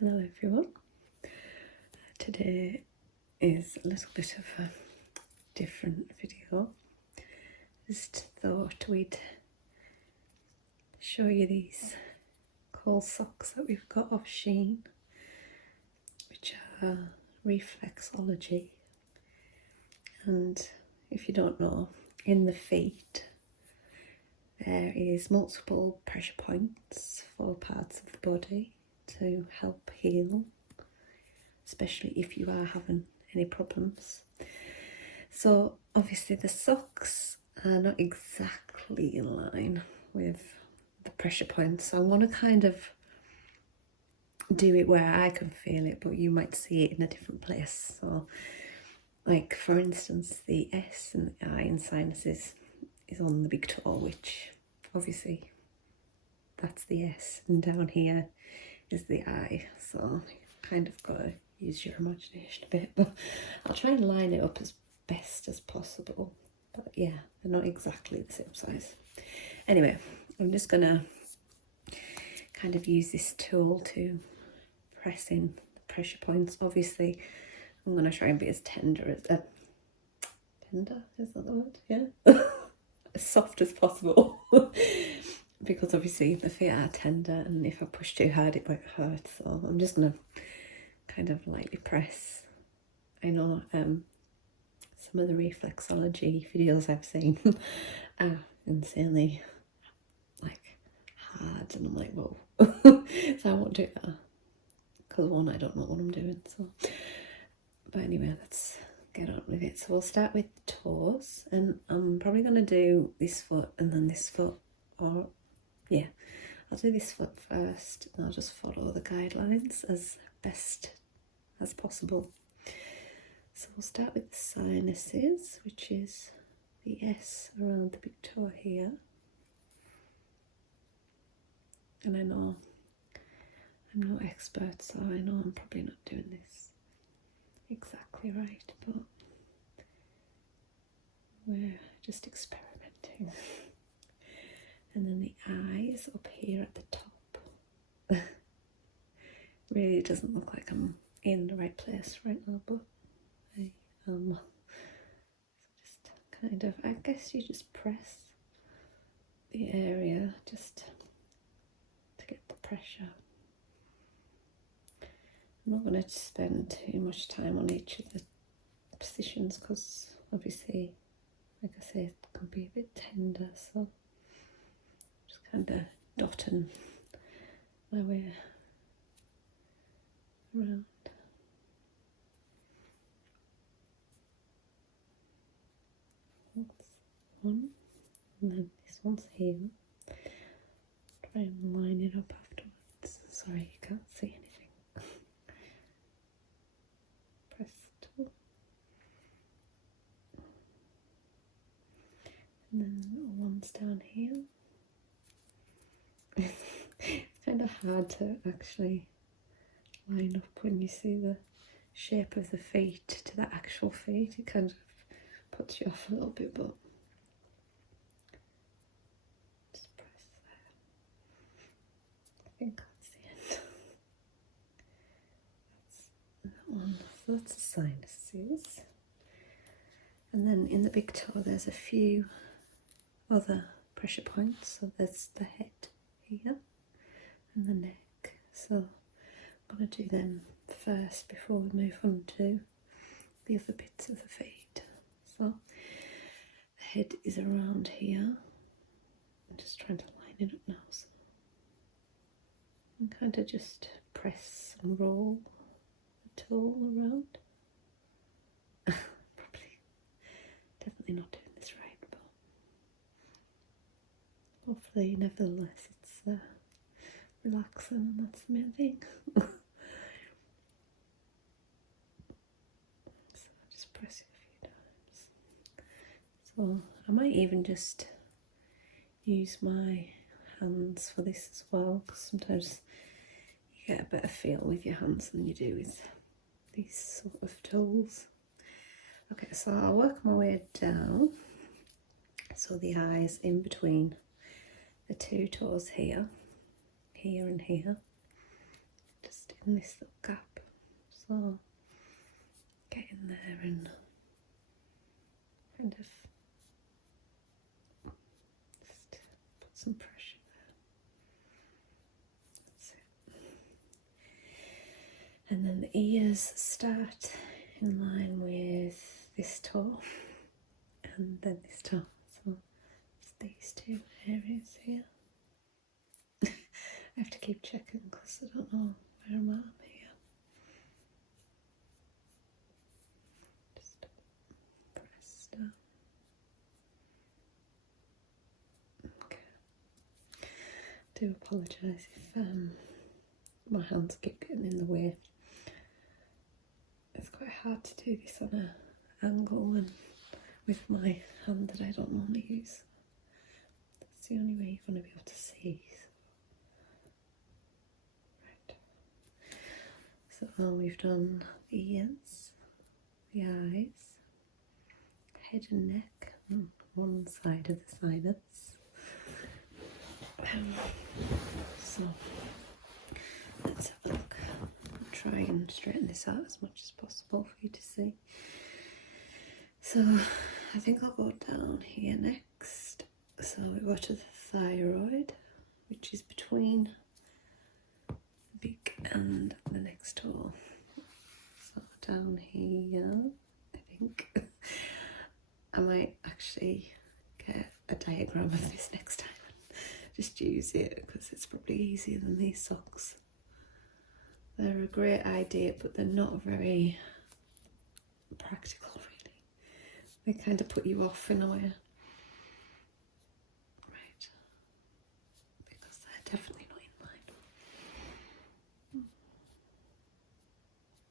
Hello everyone. Today is a little bit of a different video. Just thought we'd show you these cool socks that we've got off Shein, which are Reflexology. And if you don't know, in the feet there is multiple pressure points for parts of the body to help heal, especially if you are having any problems. So obviously the socks are not exactly in line with the pressure points, so I'm going to kind of do it where I can feel it, but you might see it in a different place. So like for instance, the S and the I in sinuses is on the big toe, which obviously that's the S, and down here is the I, so you kind of got to use your imagination a bit, but I'll try and line it up as best as possible. But yeah, they're not exactly the same size. Anyway, I'm just gonna kind of use this tool to press in the pressure points. Obviously I'm gonna try and be as tender as tender, is that the word? Yeah. As soft as possible. Because obviously the feet are tender, and if I push too hard it might hurt, so I'm just gonna kind of lightly press. I know some of the reflexology videos I've seen are insanely like hard, and I'm like, whoa. So I won't do that because one, I don't know what I'm doing. So but anyway, let's get on with it. So we'll start with the toes, and I'm probably going to do this foot and then this foot, or yeah, I'll do this foot first and I'll just follow the guidelines as best as possible. So we'll start with the sinuses, which is the S around the big toe here. And I know I'm no expert, so I know I'm probably not doing this exactly right, but we're just experimenting. And then the eye is up here at the top. Really doesn't look like I'm in the right place right now, but I am. So just kind of, I guess you just press the area just to get the pressure. I'm not going to spend too much time on each of the positions because obviously, like I say, it can be a bit tender, so just kind of dotting my way around. That's one, and then this one's here. Try and line it up afterwards. Sorry, you can't see anything. Press two. And then the little one's down here. It's kind of hard to actually line up when you see the shape of the feet to the actual feet. It kind of puts you off a little bit, but just press there. I think that's the end. That's that one. So that's the sinuses. And then in the big toe there's a few other pressure points. So there's the head here and the neck. So I'm going to do them first before we move on to the other bits of the feet. So the head is around here. I'm just trying to line it up now. So and kind of just press and roll the tool around. Probably definitely not doing this right, but hopefully nevertheless it's relaxing, and that's the main thing. So I'll just press it a few times. So I might even just use my hands for this as well, because sometimes you get a better feel with your hands than you do with these sort of tools. Okay, so I'll work my way down. So the eyes in between the two toes here, here and here, just in in this little gap. So get in there and kind of just put some pressure there. That's it. And then the ears start in line with this toe and then this toe. So it's these two areas here. I have to keep checking because I don't know where I'm at here. Just press down. Okay. I do apologise if my hands keep getting in the way. It's quite hard to do this on an angle and with my hand that I don't normally use. That's the only way you're going to be able to see. So we've done the ears, the eyes, head and neck, one side of the sinus. So let's have a look. I'll try and straighten this out as much as possible for you to see. So I think I'll go down here next. So we go to the thyroid, which is between big and the next toe. So down here, I think. I might actually get a diagram of this next time and just use it because it's probably easier than these socks. They're a great idea, but they're not very practical really. They kind of put you off in a way. Right. Because they're definitely not in line.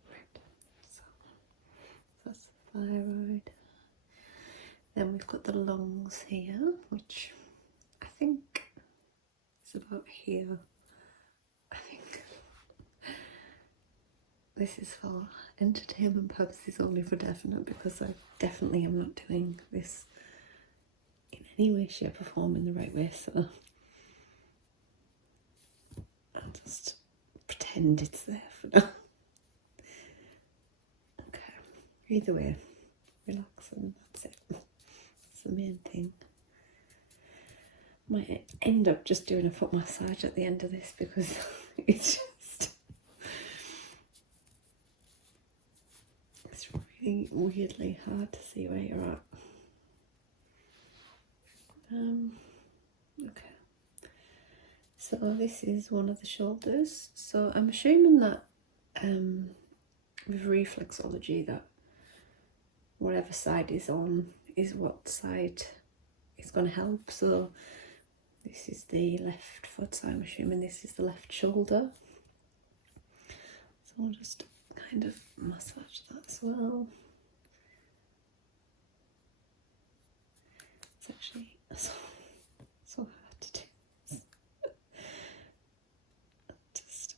Right. So that's the thyroid. Then we've got the lungs here, which I think is about here. I think this is for entertainment purposes only for definite, because I definitely am not doing this in any way, shape or form in the right way, so I'll just pretend it's there for now. Okay, either way, relax and that's it. That's the main thing. Might end up just doing a foot massage at the end of this because it's really weirdly hard to see where you're at. Okay, so this is one of the shoulders. So I'm assuming that with reflexology that whatever side is on is what side is going to help. So this is the left foot, so I'm assuming this is the left shoulder. So I'll just kind of massage that as well. It's actually so hard to do this. Just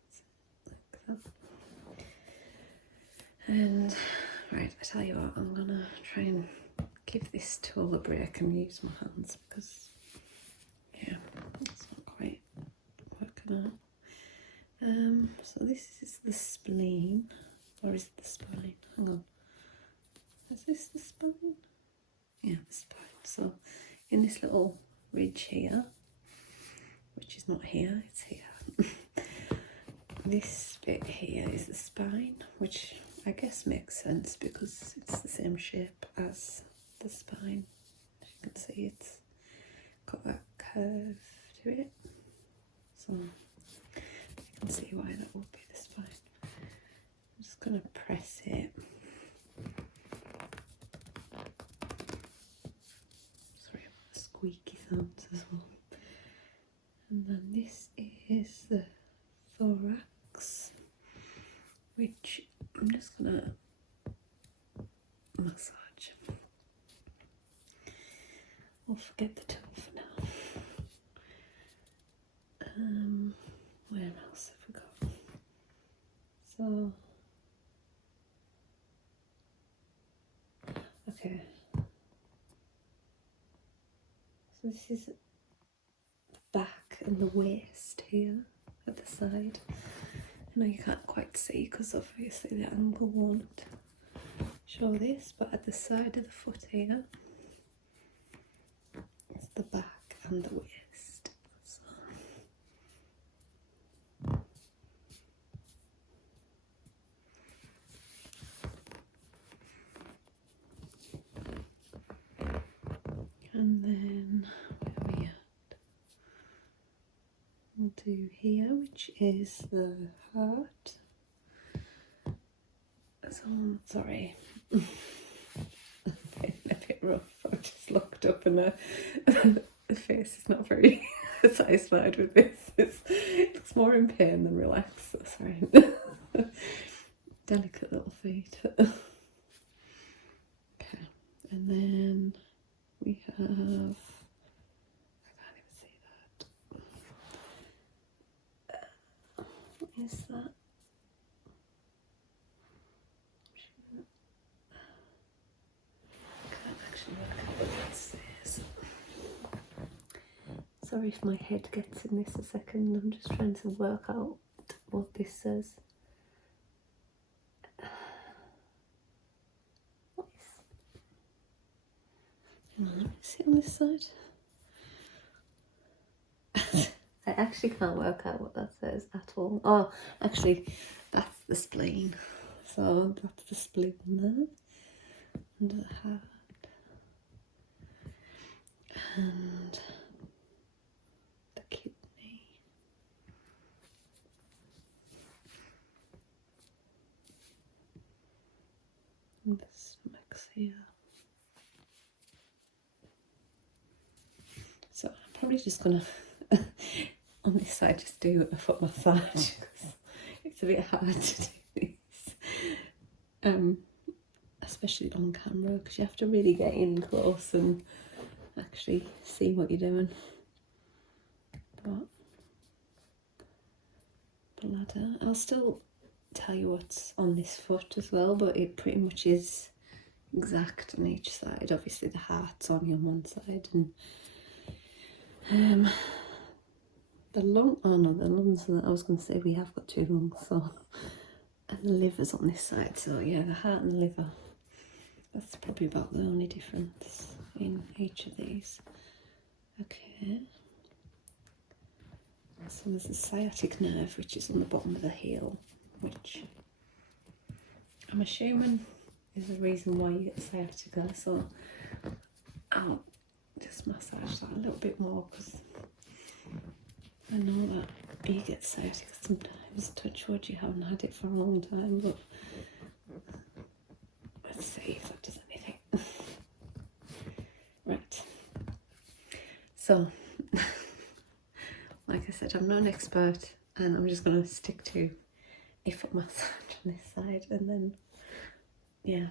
that's it, like that. And right, I tell you what, I'm gonna try and give this tool a break and use my hands because yeah, it's not quite working out. So this is the spleen, or is it the spine? Hang on. Is this the spine? Yeah, the spine. So in this little ridge here, which is not here, it's here. This bit here is the spine, which I guess makes sense because it's the same shape as the spine. As you can see, it's got that curve to it. So you can see why that would be the spine. I'm just going to press it. Sorry about the squeaky sounds as well. And then this is the thorax, which I'm just going to massage. I'll forget the tool for now. Where else have we got? So, okay. So this is the back and the waist here, at the side. I know you can't quite see because obviously the angle won't show this, but at the side of the foot here is the back and the waist. So. And then where are we at? We'll do here, which is the heart. So, sorry, a bit rough. I just looked up and the face is not very satisfied with this. It looks more in pain than relaxed. Sorry. Delicate little feet. Okay, and then we have, I can't even see that. What is that? Sorry if my head gets in this a second, I'm just trying to work out what this says. What is it on this side? I actually can't work out what that says at all. Oh, actually, that's the spleen. So that's the spleen there, under the heart. And the kidney. And the stomach's here. So I'm probably just gonna, on this side, just do a foot massage because it's a bit hard to do this. Especially on camera because you have to really get in close and actually see what you're doing. But the ladder, I'll still tell you what's on this foot as well, but it pretty much is exact on each side. Obviously the heart's only on one side, and the lung, oh no, the lungs, I was going to say we have got two lungs, so, and the liver's on this side, so yeah, the heart and the liver, that's probably about the only difference in each of these. Okay, so there's a sciatic nerve which is on the bottom of the heel, which I'm assuming is the reason why you get sciatica, so I'll just massage that a little bit more because I know that you get sciatica sometimes. Touch wood, you haven't had it for a long time, but let's see if that does anything. Right, so like I said, I'm not an expert and I'm just going to stick to a foot massage on this side, and then yeah,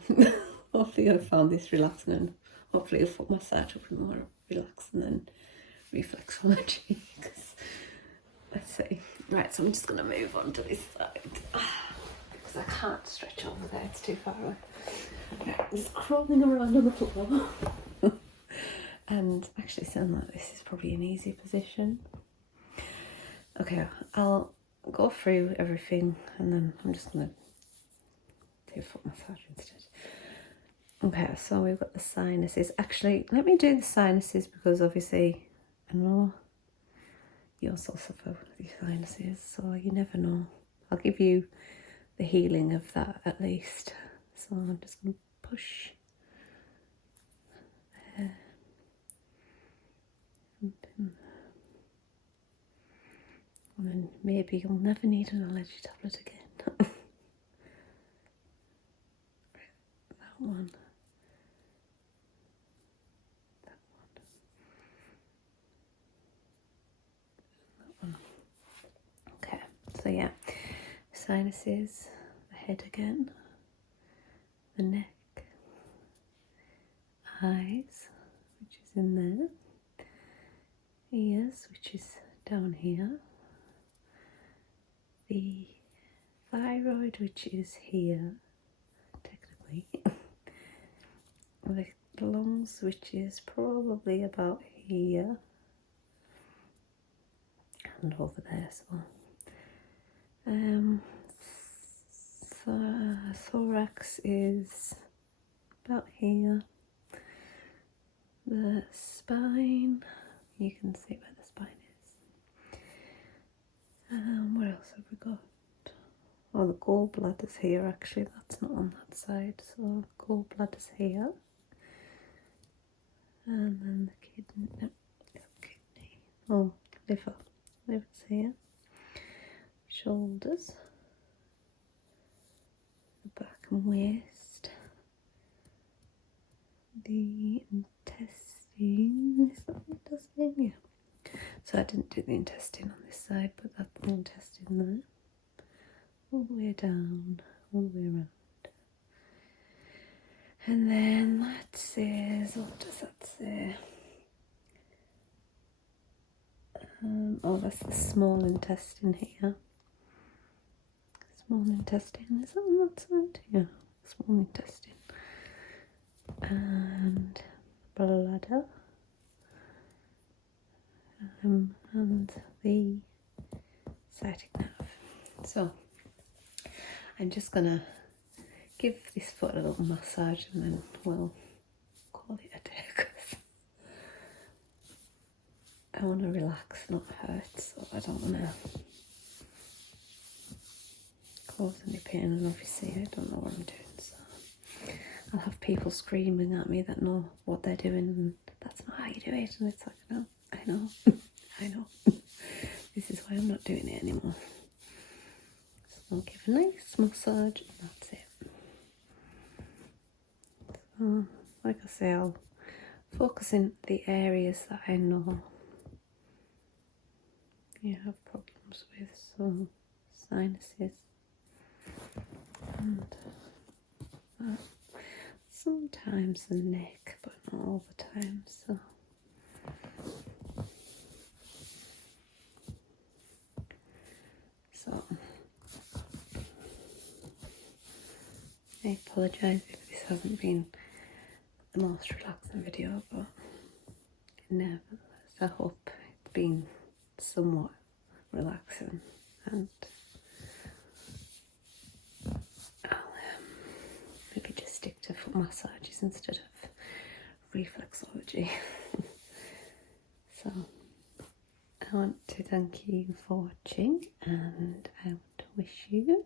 hopefully I found this relaxing, and hopefully a foot massage will be more relaxing than reflexology because let's see. Right, so I'm just going to move on to this side because I can't stretch over there, it's too far away. Right, just crawling around on the floor and actually sound like this is probably an easy position. Okay, I'll go through everything and then I'm just going to do a foot massage instead. Okay, so we've got the sinuses. Actually, let me do the sinuses because obviously I know you also suffer with your sinuses, so you never know. I'll give you the healing of that at least. So I'm just going to push there. And then maybe you'll never need an allergy tablet again. That one. That one. Okay, so yeah, sinuses, the head again, the neck, eyes, which is in there, ears, which is down here, the thyroid, which is here, technically, the lungs, which is probably about here, and over there as well. Thorax is about here. The spine, you can see where the spine is. What else have we got? Oh, the gallbladder's here actually, that's not on that side. So the gallbladder's here. And then the kidney, no, kidney. Oh, liver. Liver's here. Shoulders. The back and waist. The intestine. Is that the intestine? Yeah. So I didn't do the intestine on this side, but that's the intestine there. All the way down, all the way around. And then that says, what does that say? Oh, that's the small intestine here. Small intestine, is that on that side? Yeah, small intestine. And bladder. And the sciatic nerve. So, I'm just gonna give this foot a little massage and then we'll call it a day, because I want to relax, not hurt, so I don't want to cause any pain, and obviously I don't know what I'm doing, so I'll have people screaming at me that know what they're doing and that's not how you do it, and it's like, no, I know, I know. This is why I'm not doing it anymore. So I'll give a nice massage and that's it. So, like I say, I'll focus in the areas that I know you have problems with, so sinuses and sometimes the neck, but not all the time. So I apologise if this hasn't been the most relaxing video, but nevertheless I hope it's been somewhat relaxing, and I'll maybe just stick to foot massages instead of reflexology. So I want to thank you for watching, and I want to wish you